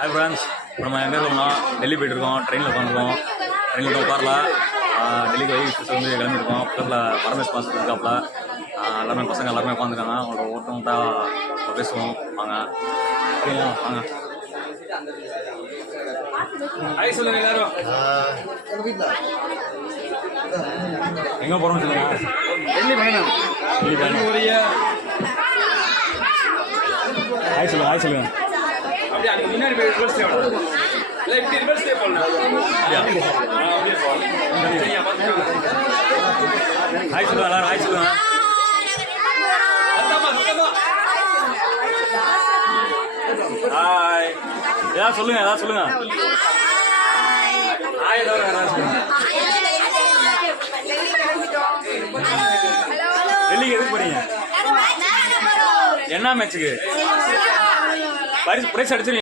Hi friends, நம்ம எங்கே இருக்கோம்னா டெல்லி போய்ட்டுருக்கோம். ட்ரெயினில் உட்காந்துருக்கோம். ட்ரெயினில் உட்காரல. டெல்லிக்கு வைஃப் வந்து கிளம்பியிருக்கோம். பக்கத்தில் பரமேஷ் மாஸ்டர் இருக்காப்புல. எல்லாருமே பசங்க எல்லாருமே உட்காந்துருக்காங்க. அவங்களோட ஒருத்தவங்கள்ட்ட பேசுவோம். வாங்க அப்படிங்களா, வாங்க. ஹாய் சொல்லுங்க எல்லாரும். எங்கே போகிறோம்னு சொல்லுங்க. டெல்லி பயணம். ஹாய் சொல்லுங்க, ஹாய் சொல்லுங்க. அப்படியே அங்கே முன்னாடி போய் ரிவர்ஸ் இல்லை இப்படி ரிவர்ஸ் போடணும். ஹாய் சொல்லுங்க எல்லாரும், ஹாய் சொல்லுங்க. ஹாய், ஏதாவது சொல்லுங்க, ஏதாவது சொல்லுங்க. ஹாய் ஏதாவது சொல்லுங்க. டெல்லிக்கு எதுக்கு போறீங்க? என்ன மேட்சுக்கு? பிரைஸ் அடிச்சிருக்கீங்க?